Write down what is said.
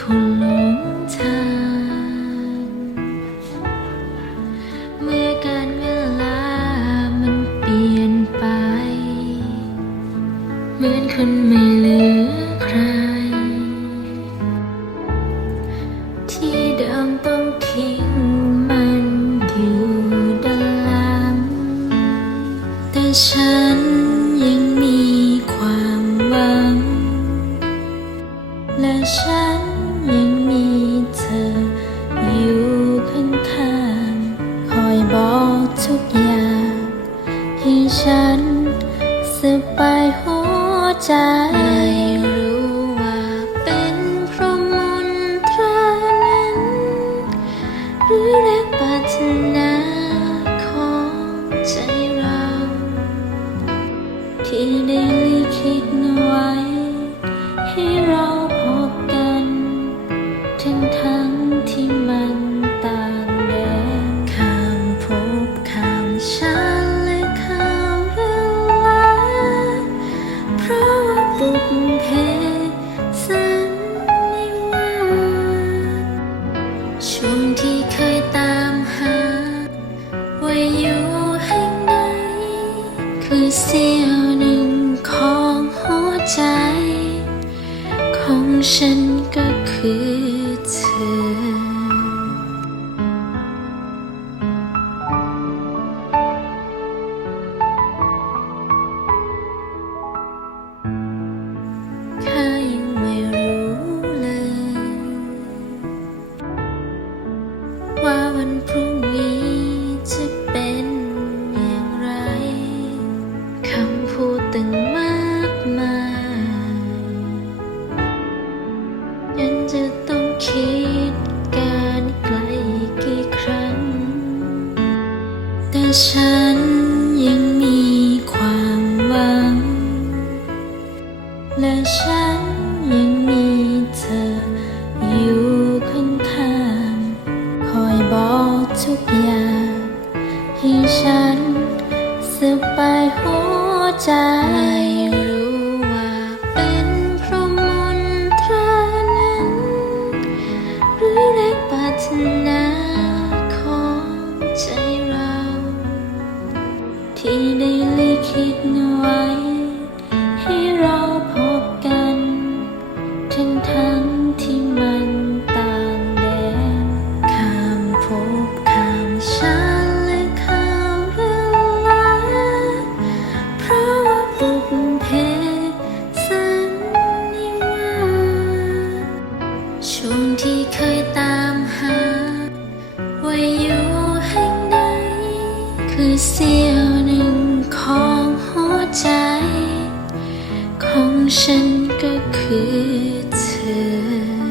คนหลงทาง เมื่อการเวลามันเปลี่ยนไป เหมือนคนไม่เหลือใคร ทุกอย่าง ให้ฉันสบายหัวใจไม่รู้ว่าเป็นเพราะมนตรานั้น หรือแรงปรารถนาของใจเรา ที่ได้ลิขิตไว้ ช่วงที่เคยตามหา ว่าอยู่แห่งไหน คือเสี้ยวหนึ่งของหัวใจ ของฉันก็ จะต้องคิดการไกลกี่ครั้ง แต่ฉันยังมีความหวัง และฉันยังมีเธออยู่ข้างๆคอยบอกทุกอย่าง ให้ฉันสบายหัวใจ ที่ได้ลิขิตไว้ ให้เราพบกัน ทั้งทั้งที่มันต่างแดนข้ามภพข้ามชาติและข้ามเวลา เพราะว่าบุพเพสันนิวาสช่วงที่เคยตามหา ว่าอยู่แห่งใดคือเสียงของหัว ใจ ของฉันก็คือเธอ